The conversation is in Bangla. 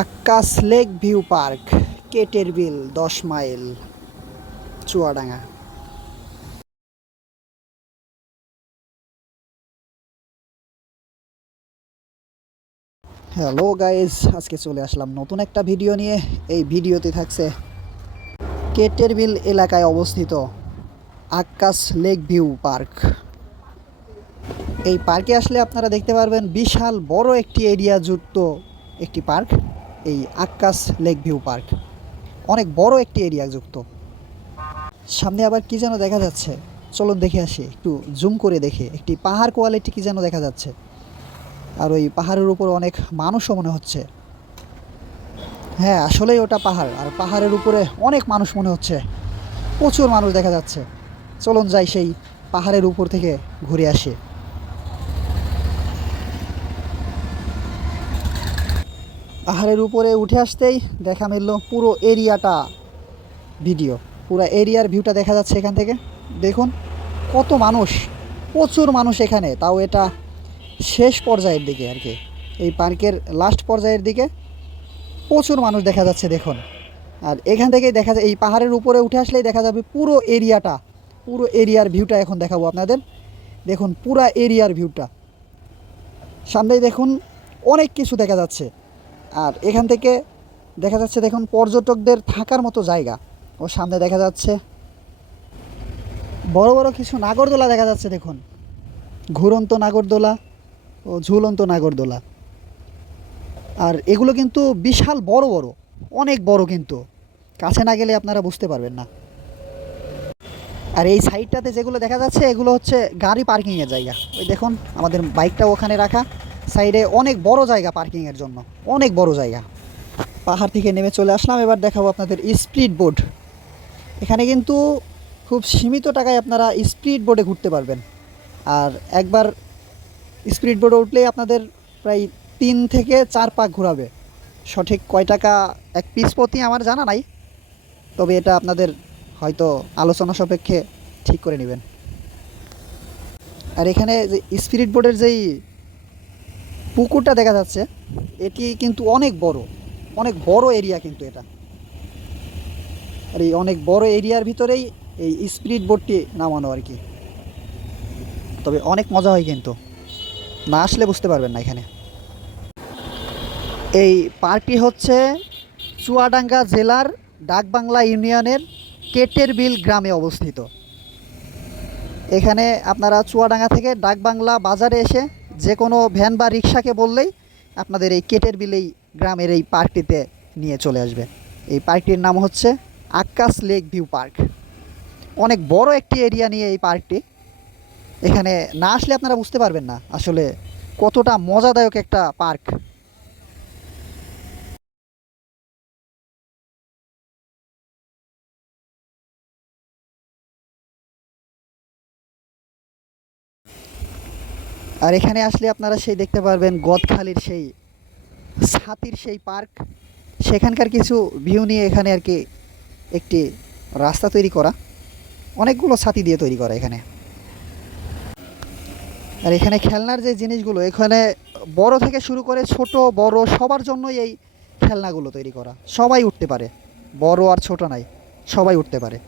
আক্কাস লেক ভিউ পার্ক, কেটের বিল 10 মাইল, চুয়াডাঙ্গা। হ্যালো গাইজ, আজকে চলে আসলাম নতুন একটা ভিডিও নিয়ে। এই ভিডিওতে থাকছে কেটের বিল এলাকায় অবস্থিত আক্কাস লেক ভিউ পার্ক। এই পার্কে আসলে আপনারা দেখতে পারবেন বিশাল বড় একটি এরিয়া যুক্ত একটি পার্ক। এই আক্কাস লেক ভিউ পার্ক অনেক বড় একটি এরিয়া যুক্ত। সামনে আবার কি যেন দেখা যাচ্ছে, চলুন দেখে আসি। একটু জুম করে দেখে একটি পাহাড় কোয়ালিটি কি যেন দেখা যাচ্ছে, আর ওই পাহাড়ের উপর অনেক মানুষও মনে হচ্ছে। হ্যাঁ, আসলেই ওটা পাহাড়, আর পাহাড়ের উপরে অনেক মানুষ মনে হচ্ছে, প্রচুর মানুষ দেখা যাচ্ছে। চলুন যাই সেই পাহাড়ের উপর থেকে ঘুরে আসি। পাহাড়ের উপরে উঠে আসতেই দেখা মিলল পুরো এরিয়াটা ভিডিও, পুরো এরিয়ার ভিউটা দেখা যাচ্ছে এখান থেকে। দেখুন কত মানুষ, প্রচুর মানুষ এখানে, তাও এটা শেষ পর্যায়ের দিকে আর কি, এই পার্কের লাস্ট পর্যায়ের দিকে প্রচুর মানুষ দেখা যাচ্ছে দেখুন। আর এখান থেকেই দেখা যায়, এই পাহাড়ের উপরে উঠে আসলেই দেখা যাবে পুরো এরিয়াটা, পুরো এরিয়ার ভিউটা এখন দেখাবো আপনাদের। দেখুন পুরো এরিয়ার ভিউটা সামনেই, দেখুন অনেক কিছু দেখা যাচ্ছে। আর এখান থেকে দেখা যাচ্ছে দেখুন পর্যটকদের থাকার মতো জায়গা। ও সামনে দেখা যাচ্ছে বড় বড় কিছু নাগরদোলা দেখা যাচ্ছে দেখুন, ঘুরন্ত নাগরদোলা ও ঝুলন্ত নাগরদোলা। আর এগুলো কিন্তু বিশাল বড় বড়, অনেক বড়, কিন্তু কাছে না গেলে আপনারা বুঝতে পারবেন না। আর এই সাইডটাতে যেগুলো দেখা যাচ্ছে এগুলো হচ্ছে গাড়ি পার্কিংয়ের জায়গা। ওই দেখুন আমাদের বাইকটা ওখানে রাখা, সাইডে অনেক বড় জায়গা পার্কিংয়ের জন্য, অনেক বড় জায়গা। পাহাড় থেকে নেমে চলে আসলাম, এবার দেখাবো আপনাদের স্পিড বোট। এখানে কিন্তু খুব সীমিত টাকায় আপনারা স্পিড বোটে ঘুরতে পারবেন। আর একবার স্পিড বোটে উঠলেই আপনাদের প্রায় 3 থেকে 4 পাক ঘোরাবে। সঠিক কয় টাকা এক পিস প্রতি আমার জানা নাই, তবে এটা আপনাদের হয়তো আলোচনা সাপেক্ষে ঠিক করে নেবেন। আর এখানে যে স্পিরিট বোর্ডের যেই পুকুরটা দেখা যাচ্ছে, এটি কিন্তু অনেক বড়, অনেক বড় এরিয়া কিন্তু এটা। আর এই অনেক বড় এরিয়ার ভিতরেই এই স্পিরিট বোটটি নামানো আর কি। তবে অনেক মজা হয়, কিন্তু না আসলে বুঝতে পারবেন না। এখানে এই পার্কটি হচ্ছে চুয়াডাঙ্গা জেলার ডাকবাংলা ইউনিয়নের কেটের বিল গ্রামে অবস্থিত। এখানে আপনারা চুয়াডাঙ্গা থেকে ডাকবাংলা বাজারে এসে যে কোনো ভ্যান বা রিক্সাকে বললেই আপনাদের এই কেটের বিলেই গ্রামের এই পার্কটিতে নিয়ে চলে আসবে। এই পার্কটির নাম হচ্ছে আক্কাস লেক ভিউ পার্ক। অনেক বড় একটি এরিয়া নিয়ে এই পার্কটি। এখানে না আসলে আপনারা বুঝতে পারবেন না আসলে কতটা মজাদায়ক একটা পার্ক। আর এখানে আসলে আপনারা সেই দেখতে পারবেন গদখালির সেই ছাতির সেই পার্ক, সেখানকার কিছু ভিউ নিয়ে এখানে আর কি একটি রাস্তা তৈরি করা, অনেকগুলো ছাতি দিয়ে তৈরি করা এখানে। আর এখানে খেলনার যে জিনিসগুলো, এখানে বড় থেকে শুরু করে ছোট বড় সবার জন্যই এই খেলনাগুলো তৈরি করা। সবাই উঠতে পারে, বড় আর ছোট নাই, সবাই উঠতে পারে।